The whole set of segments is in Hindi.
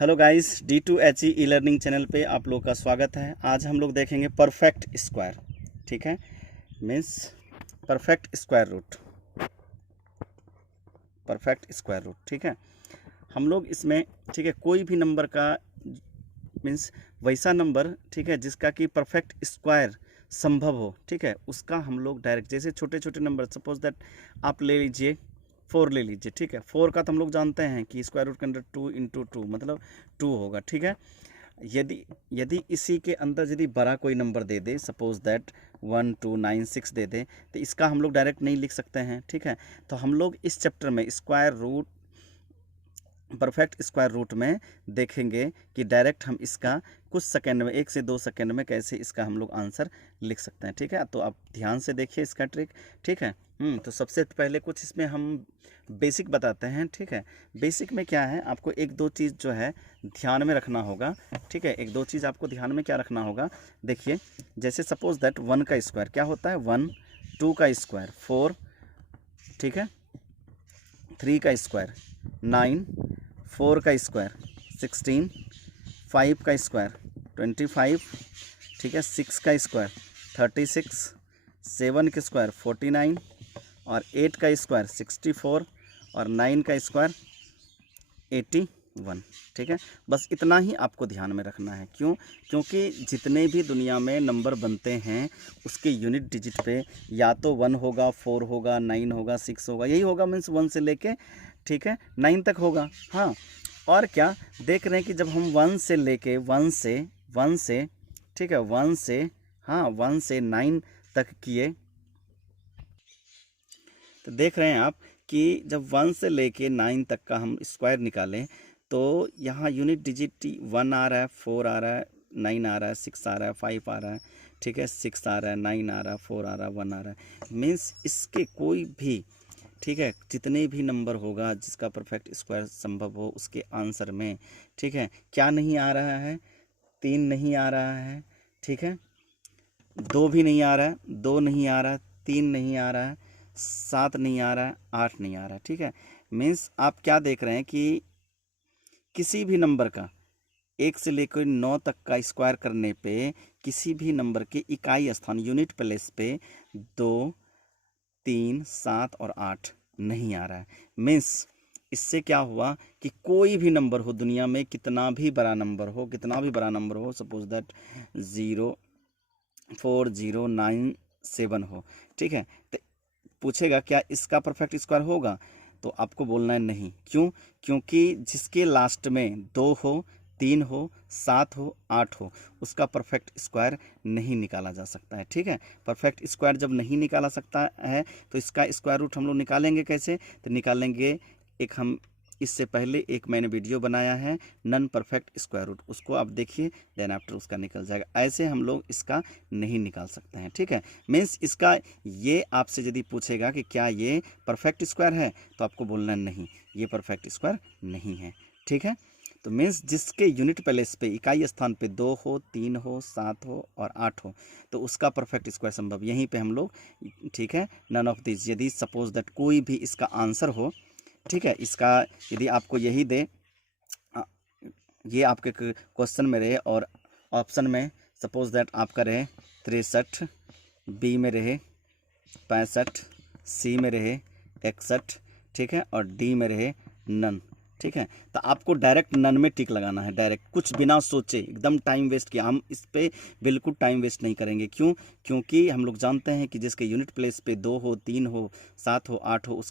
Hello guys, D2HE e learning channel पे आप लोग का स्वागत है। आज हम लोग देखेंगे परफेक्ट स्क्वायर। ठीक है, means perfect square root. Perfect square root, ठीक है। हम लोग इसमें, ठीक है, कोई भी नंबर का मीन्स वैसा नंबर, ठीक है, जिसका कि परफेक्ट स्क्वायर संभव हो, ठीक है, उसका हम लोग डायरेक्ट, जैसे छोटे छोटे नंबर, सपोज दैट आप ले लीजिए 4 ले लीजिए, ठीक है। 4 का तो हम लोग जानते हैं कि स्क्वायर रूट के अंदर 2 इंटू 2 मतलब 2 होगा, ठीक है। यदि यदि इसी के अंदर यदि बड़ा कोई number they they, suppose that 1296 दे दे, तो इसका हम लोग डायरेक्ट नहीं लिख सकते हैं, ठीक है। तो हम लोग इस चैप्टर में square root, perfect square root में देखेंगे कि डायरेक्ट हम इसका कुछ सेकंड में, 1 से 2 सेकंड में कैसे इसका हम लोग आंसर लिख सकते हैं, ठीक है। तो आप ध्यान से देखिए इसका ट्रिक, ठीक है। तो सबसे पहले कुछ इसमें हम बेसिक बताते हैं, ठीक है। बेसिक में क्या है, आपको एक दो चीज़ जो है ध्यान में रखना होगा, ठीक है। एक दो चीज़ आपको ध्यान में क्या रखना होगा, देखिए, जैसे सपोज दैट 1 का स्क्वायर क्या होता है, 1, 2 का स्क्वायर 4, ठीक है, 3 का स्क्वायर 9, 4 का स्क्वायर 16, 5 का स्क्वायर 25, ठीक है, 6 का स्क्वायर 36, 7 का स्क्वायर 49 और 8 का स्क्वायर 64 और 9 का स्क्वायर 81, ठीक है। बस इतना ही आपको ध्यान में रखना है। क्यों? क्योंकि जितने भी दुनिया में नंबर बनते हैं उसके यूनिट डिजिट पे या तो 1 होगा, 4 होगा, 9 होगा, 6 होगा, यही होगा, मीन्स 1 से लेके, ठीक है, 9 तक होगा। हाँ, और क्या देख रहे हैं कि जब हम 1 से लेके 1 से, ठीक है, 1 से, हाँ, 1 से 9 तक किए, तो देख रहे हैं आप कि जब 1 से लेके 9 तक का हम स्क्वायर निकालें तो यहाँ यूनिट डिजिट 1 आ रहा है, 4 आ रहा है, 9 आ रहा है, 6 आ रहा है, 5 आ रहा है, ठीक है, 6 आ रहा है, 9 आ रहा है, 4 आ रहा है, 1 आ रहा है। मीन्स इसके कोई भी, ठीक है, जितने भी नंबर होगा जिसका परफेक्ट स्क्वायर संभव हो उसके आंसर में, ठीक है, क्या नहीं आ रहा है, 3 नहीं आ रहा है, ठीक है, 2 भी नहीं आ रहा है, 2 नहीं आ रहा है, 3 नहीं आ रहा है, 7 नहीं आ रहा है, 8 नहीं आ रहा है, ठीक है। मीन्स आप क्या देख रहे हैं कि किसी भी नंबर का 1 से लेकर 9 तक का स्क्वायर करने पे किसी भी नंबर के इकाई स्थान यूनिट प्लेस पे 2, 3, 7 और 8 नहीं आ रहा है। मीन्स इससे क्या हुआ कि कोई भी नंबर हो दुनिया में, कितना भी बड़ा नंबर हो, कितना भी बड़ा नंबर हो, सपोज दैट 04097 हो, ठीक है, तो पूछेगा क्या इसका परफेक्ट स्क्वायर होगा, तो आपको बोलना है नहीं। क्यों? क्योंकि जिसके लास्ट में 2 हो, 3 हो, 7 हो, 8 हो, उसका परफेक्ट स्क्वायर नहीं निकाला जा सकता है, ठीक है। परफेक्ट स्क्वायर जब नहीं निकाला सकता है तो इसका स्क्वायर रूट हम लोग निकालेंगे कैसे, तो निकालेंगे, एक हम इससे पहले एक मैंने वीडियो बनाया है नॉन परफेक्ट स्क्वायर रूट, उसको आप देखिए, देन आफ्टर उसका निकल जाएगा। ऐसे हम लोग इसका नहीं निकाल सकते हैं, ठीक है। मीन्स इसका ये आपसे यदि पूछेगा कि क्या ये परफेक्ट स्क्वायर है, तो आपको बोलना नहीं, ये परफेक्ट स्क्वायर नहीं है, ठीक है। तो मीन्स जिसके यूनिट प्लेस पे, इकाई स्थान पे 2 हो, 3 हो, 7 हो और 8 हो, तो उसका परफेक्ट स्क्वायर संभव, यहीं पे हम लोग, ठीक है, नन ऑफ दिस, यदि सपोज दैट कोई भी इसका आंसर हो, ठीक है, इसका यदि आपको यही दे, अ, ये आपके क्वेश्चन में रहे और ऑप्शन में सपोज दैट आपका रहे 63, बी में रहे 65, सी में रहे 61, ठीक है, और डी में रहे नन, ठीक है, तो आपको डायरेक्ट नन में टिक लगाना है, डायरेक्ट, कुछ बिना सोचे, एकदम टाइम वेस्ट किया, हम इस पे बिल्कुल टाइम वेस्ट नहीं करेंगे। क्यों? क्योंकि हम लोग जानते हैं कि जिसके यूनिट प्लेस पे 2 हो, 3 हो, 7 हो, 8 हो,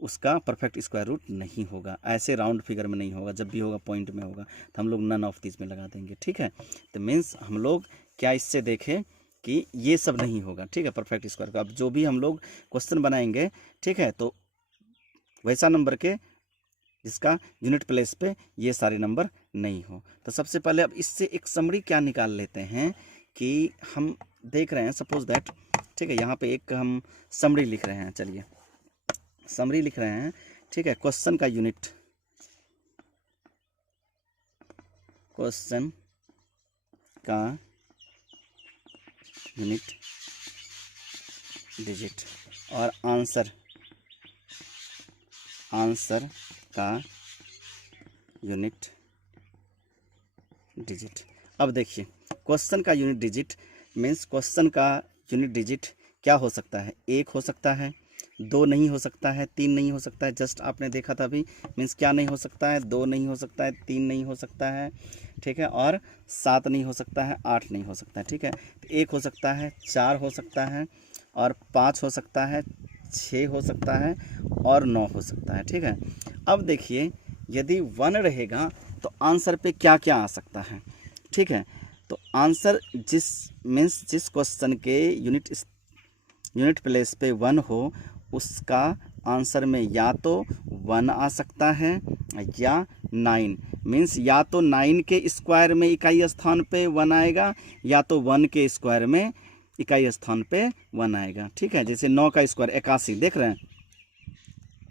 उसका परफेक्ट स्क्वायर रूट नहीं होगा। ऐसे राउंड फिगर में नहीं होगा, जब भी होगा पॉइंट में होगा, तो हम लोग नन ऑफ दिस में लगा देंगे, ठीक है। तो मीन्स हम लोग क्या इससे देखें कि ये सब नहीं होगा, ठीक है, परफेक्ट स्क्वायर का। अब जो भी हम लोग क्वेश्चन बनाएंगे, ठीक है, तो वैसा नंबर के जिसका यूनिट प्लेस पे ये सारे नंबर नहीं हो। तो सबसे पहले अब इससे एक समरी क्या निकाल लेते हैं कि हम देख रहे हैं, सपोज दैट, ठीक है, यहाँ पे एक हम समरी लिख रहे हैं, चलिए समरी लिख रहे हैं, ठीक है, क्वेश्चन का यूनिट, क्वेश्चन का यूनिट डिजिट और आंसर का यूनिट डिजिट। अब देखिए क्वेश्चन का यूनिट डिजिट मीन्स क्वेश्चन का यूनिट डिजिट क्या हो सकता है, 1 हो सकता है, 2 नहीं हो सकता है, 3 नहीं हो सकता है। जस्ट आपने देखा था अभी, मीन्स क्या नहीं हो सकता है, 2 नहीं हो सकता है, 3 नहीं हो सकता है, ठीक है, और 7 नहीं हो सकता है, 8 नहीं हो सकता है, ठीक है। तो 1 हो सकता है, 4 हो सकता है, और 5 हो सकता है, 6 हो सकता है, और 9 हो सकता है, ठीक है। अब देखिए यदि 1 रहेगा तो आंसर पे क्या क्या आ सकता है, ठीक है। तो आंसर जिस क्वेश्चन के यूनिट प्लेस पे 1 हो उसका आंसर में या तो 1 आ सकता है या 9, मीन्स या तो 9 के स्क्वायर में इकाई स्थान पे 1 आएगा या तो 1 के स्क्वायर में इकाई स्थान पे 1 आएगा, ठीक है। जैसे 9 का स्क्वायर 81, देख रहे हैं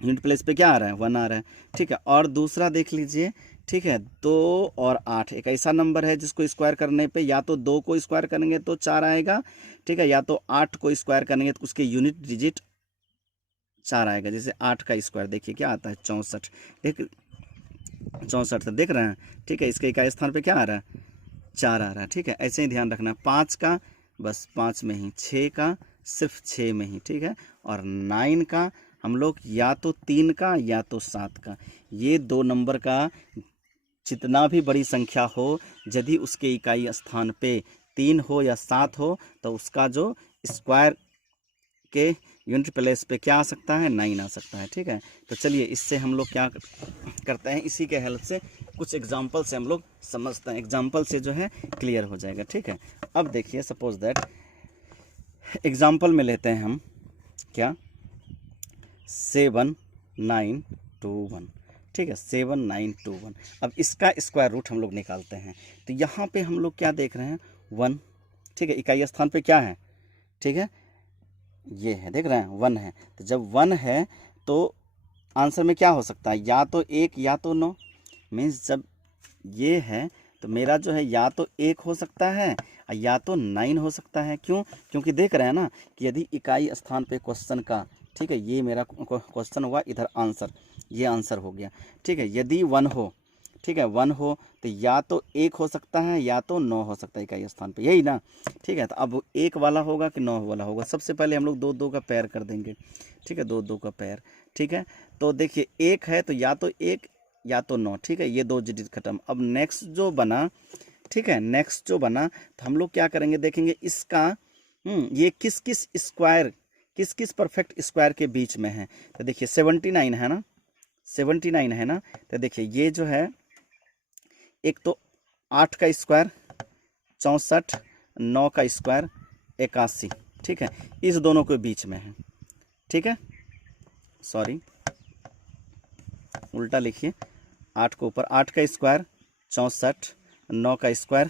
यूनिट प्लेस पे क्या आ रहा है, 1 आ रहा है, ठीक है। और दूसरा देख लीजिए, ठीक है, 2 और 8 एक ऐसा नंबर है जिसको स्क्वायर करने पे या तो 2 को स्क्वायर करेंगे तो 4 आएगा, ठीक है, या तो 8 को स्क्वायर करेंगे तो उसके यूनिट डिजिट 4 आएगा। जैसे 8 का स्क्वायर देखिए क्या आता है, 64, देख 64 देख रहे हैं, ठीक है। इसके इकाई स्थान पे क्या आ रहा है, 4 आ रहा है, ठीक है। ऐसे ही ध्यान रखना, 5 का बस 5 में ही, 6 का सिर्फ 6 में ही, ठीक है, और 9 का हम लोग या तो 3 का या तो 7 का, ये 2 नंबर का जितना भी बड़ी संख्या हो यदि उसके इकाई स्थान पे 3 हो या 7 हो तो उसका जो स्क्वायर के यूनिट प्लेस पे क्या आ सकता है, 9 आ सकता है, ठीक है। तो चलिए इससे हम लोग क्या करते हैं, इसी के हेल्प से कुछ एग्जाम्पल से हम लोग समझते हैं, एग्जाम्पल से जो है क्लियर हो जाएगा, ठीक है। अब देखिए सपोज दैट एग्जाम्पल में लेते हैं हम क्या, 7 9 2 1, ठीक है, 7 9 2 1। अब इसका स्क्वायर रूट हम लोग निकालते हैं। तो यहाँ पे हम लोग क्या देख रहे हैं, 1, ठीक है, इकाई स्थान पे क्या है, ठीक है, ये है, देख रहे हैं 1 है। तो जब 1 है तो आंसर में क्या हो सकता है, या तो 1 या तो 9, मीन्स जब ये है तो मेरा जो है या तो 1 हो सकता है या तो 9 हो सकता है। क्यों, क्योंकि देख रहे हैं ना कि यदि इकाई स्थान पे क्वेश्चन का, ठीक है, ये मेरा क्वेश्चन हुआ, इधर आंसर, ये आंसर हो गया, ठीक है। यदि 1 हो, ठीक है, 1 हो तो या तो 1 हो सकता है या तो 9 हो सकता है इकाई स्थान पे, यही ना, ठीक है। तो अब 1 वाला होगा कि 9 वाला होगा, सबसे पहले हम लोग 2 2 का पेयर कर देंगे, ठीक है, 2 2 का पेयर, ठीक है। तो देखिए 1 है तो या तो 1 या तो 9, ठीक है, ये 2 डिजिट खत्म। अब नेक्स्ट जो बना, ठीक है, नेक्स्ट जो बना तो हम लोग क्या करेंगे, देखेंगे इसका ये किस किस स्क्वायर, किस किस परफेक्ट स्क्वायर के बीच में है। तो देखिए 79 है ना, 79 है ना, तो देखिए ये जो है एक तो 8 का स्क्वायर 64, 9 का स्क्वायर 81, ठीक है, इस दोनों के बीच में है, ठीक है, सॉरी उल्टा लिखिए, 8 को ऊपर, 8 का स्क्वायर 64, 9 का स्क्वायर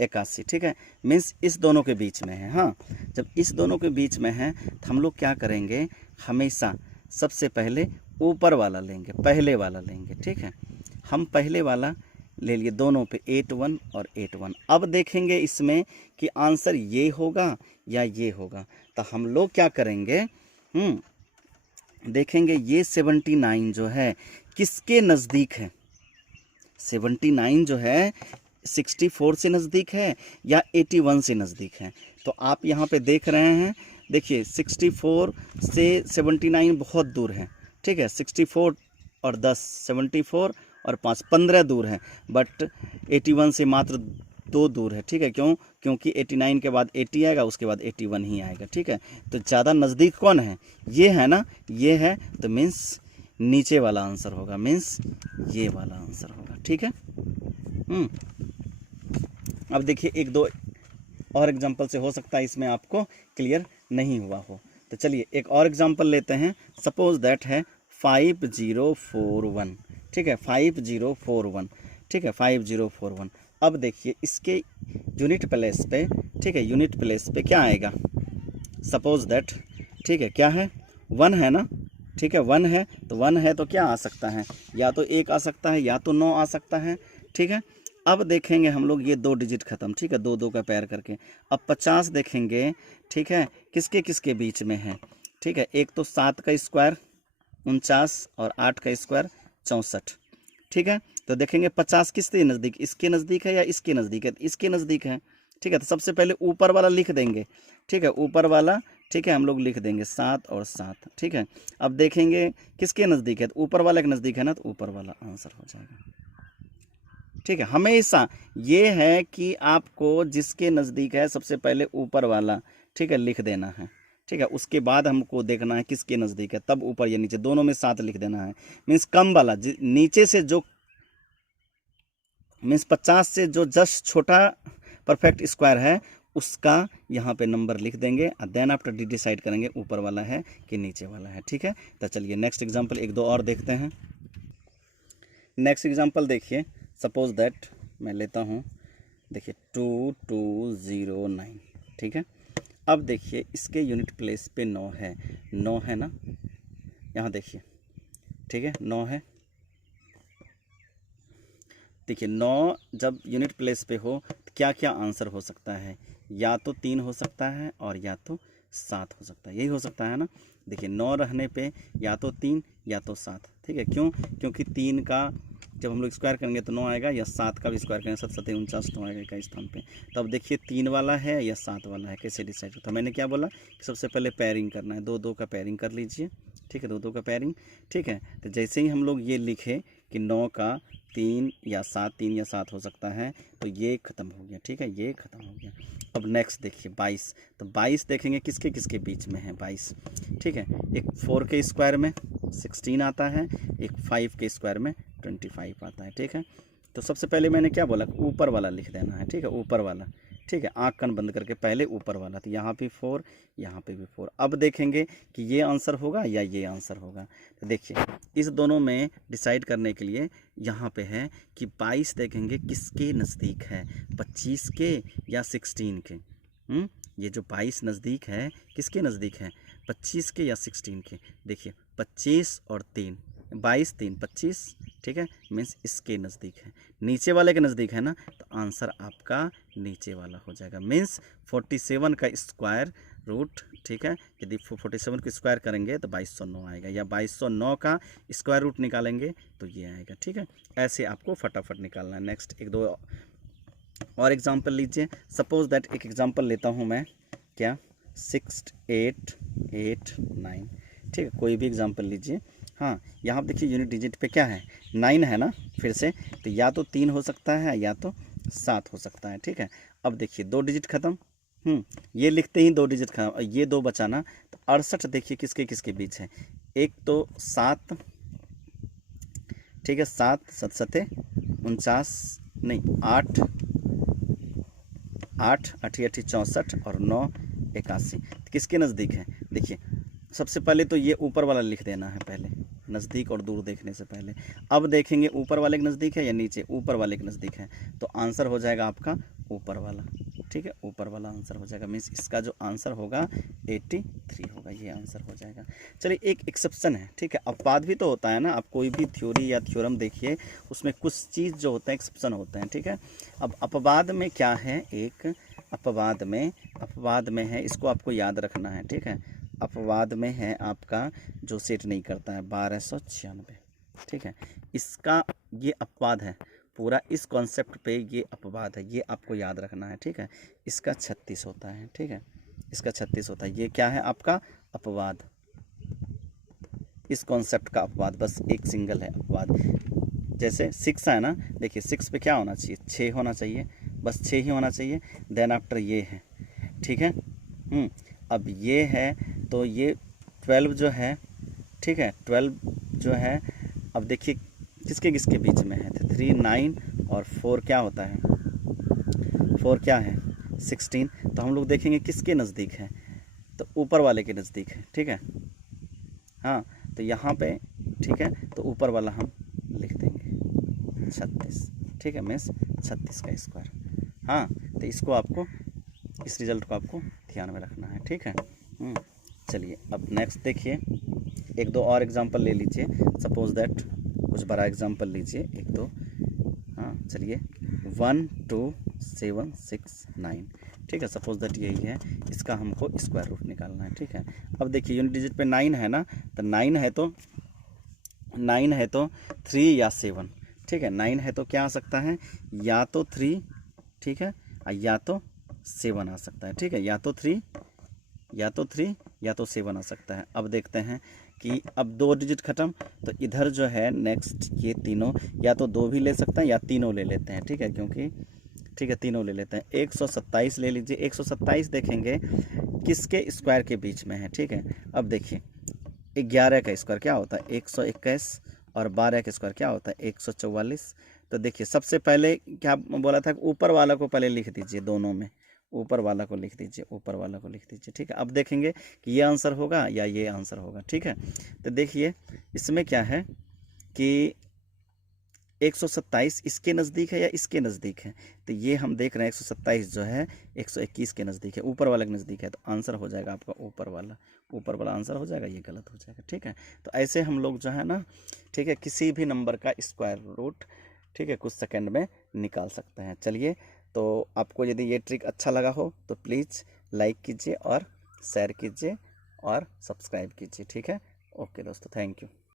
81, ठीक है, मीन्स इस दोनों के बीच में है। हाँ, जब इस दोनों के बीच में है तो हम लोग क्या करेंगे, हमेशा सबसे पहले ऊपर वाला लेंगे, पहले वाला लेंगे, ठीक है। हम पहले वाला ले लिए, दोनों पे 8 1 और 8 1। अब देखेंगे इसमें कि आंसर ये होगा या ये होगा। तो हम लोग क्या करेंगे, देखेंगे ये 79 जो है किसके नज़दीक है, 79 जो है 64 से नज़दीक है या 81 से नज़दीक है। तो आप यहाँ पे देख रहे हैं, देखिए 64 से 79 बहुत दूर है, ठीक है, 64 और 10 74 और 5 15 दूर है, बट 81 से मात्र 2 दूर है, ठीक है। क्यों, क्योंकि 89 के बाद 80 आएगा, उसके बाद 81 ही आएगा, ठीक है। तो ज़्यादा नज़दीक कौन है, ये है ना, ये है, तो मीन्स नीचे वाला आंसर होगा, मीन्स ये वाला आंसर होगा, ठीक है। अब देखिए एक दो और एग्जांपल से हो सकता है इसमें आपको क्लियर नहीं हुआ हो। तो चलिए एक और एग्जांपल लेते हैं। सपोज दैट है 5041, ठीक है, 5041, ठीक है, 5041। अब देखिए इसके यूनिट प्लेस पे, ठीक है, यूनिट प्लेस पे क्या आएगा, सपोज दैट, ठीक है, क्या है, 1 है ना, ठीक है, 1 है तो 1 है तो क्या आ सकता है, या तो 1 आ सकता है या तो 9 आ सकता है, ठीक है। अब देखेंगे हम लोग ये 2 डिजिट खत्म, ठीक है, 2 2 का पेयर करके। अब 50 देखेंगे, ठीक है, किसके किसके बीच में है, ठीक है, एक तो 7 का स्क्वायर 49 और 8 का स्क्वायर 64, ठीक है, तो देखेंगे 50 किसके नज़दीक, इसके नज़दीक है या इसके नज़दीक है, तो इसके नज़दीक है। ठीक है, तो सबसे पहले ऊपर वाला लिख देंगे। ठीक है, ऊपर वाला, ठीक है, हम लोग लिख देंगे 7 और 7। ठीक है, अब देखेंगे किसके नज़दीक है, तो ऊपर वाले के नज़दीक है ना, तो ऊपर वाला आंसर हो जाएगा। ठीक है, हमेशा ये है कि आपको जिसके नज़दीक है सबसे पहले ऊपर वाला, ठीक है, लिख देना है। ठीक है, उसके बाद हमको देखना है किसके नज़दीक है, तब ऊपर या नीचे, दोनों में 7 लिख देना है। मीन्स कम वाला, नीचे से जो, मीन्स 50 से जो जस्ट छोटा परफेक्ट स्क्वायर है उसका यहाँ पे नंबर लिख देंगे, और देन आफ्टर डिसाइड करेंगे ऊपर वाला है कि नीचे वाला है। ठीक है, तो चलिए नेक्स्ट एग्जांपल एक दो और देखते हैं। नेक्स्ट एग्जांपल देखिए, सपोज दैट मैं लेता हूँ, देखिए 2209। ठीक है, अब देखिए इसके यूनिट प्लेस पे 9 है, 9 है ना, यहाँ देखिए। ठीक है, 9 है। देखिए 9 जब यूनिट प्लेस पे हो तो क्या क्या आंसर हो सकता है, या तो 3 हो सकता है और या तो 7 हो सकता है, यही हो सकता है ना। देखिए 9 रहने पे या तो 3 या तो 7। ठीक है, क्यों, क्योंकि 3 का जब हम लोग स्क्वायर करेंगे तो 9 आएगा, या 7 का भी स्क्वायर करेंगे 7 7 49 9 आएगा का स्थान पे। तो अब देखिए 3 वाला है या 7 वाला है, कैसे डिसाइड होता है। मैंने क्या बोला कि सबसे पहले पेयरिंग करना है, 2 2 का पेयरिंग कर लीजिए। ठीक है, 2 2 का पेयरिंग। ठीक है, तो जैसे ही हम लोग ये लिखे कि 9 का 3 या 7 हो सकता है, तो ये ख़त्म हो गया। ठीक है, ये ख़त्म हो गया। अब नेक्स्ट देखिए 22, तो 22 देखेंगे किसके किसके बीच में है 22। ठीक है, एक 4 के स्क्वायर में 16 आता है, एक 5 के स्क्वायर में 25 आता है। ठीक है, तो सबसे पहले मैंने क्या बोला, ऊपर वाला लिख देना है। ठीक है, ऊपर वाला। ठीक है, आँख कान बंद करके पहले ऊपर वाला, तो यहाँ पे 4, यहाँ पे भी 4। अब देखेंगे कि ये आंसर होगा या ये आंसर होगा। तो देखिए इस दोनों में डिसाइड करने के लिए यहाँ पे है कि 22 देखेंगे किसके नज़दीक है, 25 के या 16 के। ये जो 22 नज़दीक है किसके नज़दीक है, 25 के या 16 के। देखिए 25 और 3, 22 3 25। ठीक है, मीन्स इसके नज़दीक है, नीचे वाले के नज़दीक है ना, तो आंसर आपका नीचे वाला हो जाएगा। मीन्स 47 का स्क्वायर रूट। ठीक है, यदि 47 को स्क्वायर करेंगे तो 2209 आएगा, या 2209 का स्क्वायर रूट निकालेंगे तो ये आएगा। ठीक है, ऐसे आपको फटाफट निकालना है। नेक्स्ट एक दो और एग्जाम्पल लीजिए। सपोज दैट एक एग्जाम्पल लेता हूँ मैं, क्या 6 8 8 9। ठीक है, कोई भी एग्जाम्पल लीजिए। हाँ, यहाँ देखिए यूनिट डिजिट पे क्या है, 9 है ना, फिर से तो या तो 3 हो सकता है या तो 7 हो सकता है। ठीक है, अब देखिए 2 डिजिट ख़त्म। ये लिखते ही 2 डिजिट खत्म, ये 2 बचाना। तो 68 देखिए किसके किसके बीच है, एक तो 7। ठीक है, 7 7 7 49, नहीं 8 8 8 8 64 और 9 81। किसके नज़दीक है, देखिए सबसे पहले तो ये ऊपर वाला लिख देना है पहले, नज़दीक और दूर देखने से पहले। अब देखेंगे ऊपर वाले के नज़दीक है या नीचे, ऊपर वाले के नज़दीक है, तो आंसर हो जाएगा आपका ऊपर वाला। ठीक है, ऊपर वाला आंसर हो जाएगा। मीन्स इसका जो आंसर होगा 83 होगा, ये आंसर हो जाएगा। चलिए एक एक्सेप्शन है। ठीक है, अपवाद भी तो होता है ना, आप कोई भी थ्योरी या थ्योरम देखिए, उसमें कुछ चीज़ जो होता है एक्सेप्शन होते हैं। ठीक है, अब अपवाद में क्या है, एक अपवाद में है, इसको आपको याद रखना है। ठीक है, अपवाद में है आपका जो सेट नहीं करता है 1296। ठीक है, इसका ये अपवाद है पूरा, इस कॉन्सेप्ट पे ये अपवाद है, ये आपको याद रखना है। ठीक है, इसका 36 होता है। ठीक है, इसका 36 होता है, ये क्या है आपका अपवाद, इस कॉन्सेप्ट का अपवाद, बस एक सिंगल है अपवाद। जैसे 6 है ना, देखिए 6 पे क्या होना चाहिए, 6 होना चाहिए, बस 6 ही होना चाहिए। देन आफ्टर ये है। ठीक है, अब ये है तो ये 12 जो है। ठीक है, 12 जो है, अब देखिए किसके किसके बीच में है, 3 9 और 4 क्या होता है, 4 क्या है 16। तो हम लोग देखेंगे किसके नज़दीक है, तो ऊपर वाले के नज़दीक है। ठीक है, हाँ, तो यहाँ पे ठीक है, तो ऊपर वाला हम लिख देंगे 36। ठीक है, मीन्स 36 का स्क्वायर। हाँ, तो इसको आपको, इस रिजल्ट को आपको ध्यान में रखना है। ठीक है, चलिए अब नेक्स्ट देखिए, एक दो और एग्जांपल ले लीजिए। सपोज दैट कुछ बड़ा एग्जांपल लीजिए, एक दो। हाँ, चलिए 1 2 7 6 9। ठीक है, सपोज दैट यही है, इसका हमको स्क्वायर रूट निकालना है। ठीक है, अब देखिए यूनिट डिजिट पे 9 है ना, तो 9 है तो 3 या 7। ठीक है। 9 है तो क्या आ सकता है, या तो 3, ठीक है, या तो 7 आ सकता है, ठीक है, या तो 3 या तो 7 आ सकता है। अब देखते हैं कि अब 2 डिजिट खत्म, तो इधर जो है नेक्स्ट ये तीनों या तो 2 भी ले सकते हैं या तीनों ले लेते हैं, ठीक है, क्योंकि ठीक है तीनों ले लेते हैं। 127 ले लीजिए। 127 देखेंगे किसके स्क्वायर के बीच में है, ठीक है। अब देखिए 11 का स्क्वायर क्या होता है 121, और 12 का स्क्वायर क्या होता है 144। तो देखिए सबसे पहले क्या बोला था, ऊपर वाला को पहले लिख दीजिए, दोनों में ऊपर वाला को लिख दीजिए, ऊपर वाला को लिख दीजिए, ठीक है। अब देखेंगे कि ये आंसर होगा या ये आंसर होगा, ठीक है। तो देखिए इसमें क्या है कि 127 इसके नज़दीक है या इसके नज़दीक है, तो ये हम देख रहे हैं 127 जो है 121 के नज़दीक है, ऊपर वाले के नज़दीक है, तो आंसर हो जाएगा आपका ऊपर वाला आंसर हो जाएगा, ये गलत हो जाएगा, ठीक है। तो ऐसे हम लोग जो है ना, ठीक है, किसी भी नंबर का स्क्वायर रूट, ठीक है, कुछ सेकंड में निकाल सकते हैं। चलिए, तो आपको यदि ये ट्रिक अच्छा लगा हो तो प्लीज़ लाइक कीजिए और शेयर कीजिए और सब्सक्राइब कीजिए, ठीक है। ओके दोस्तों, थैंक यू।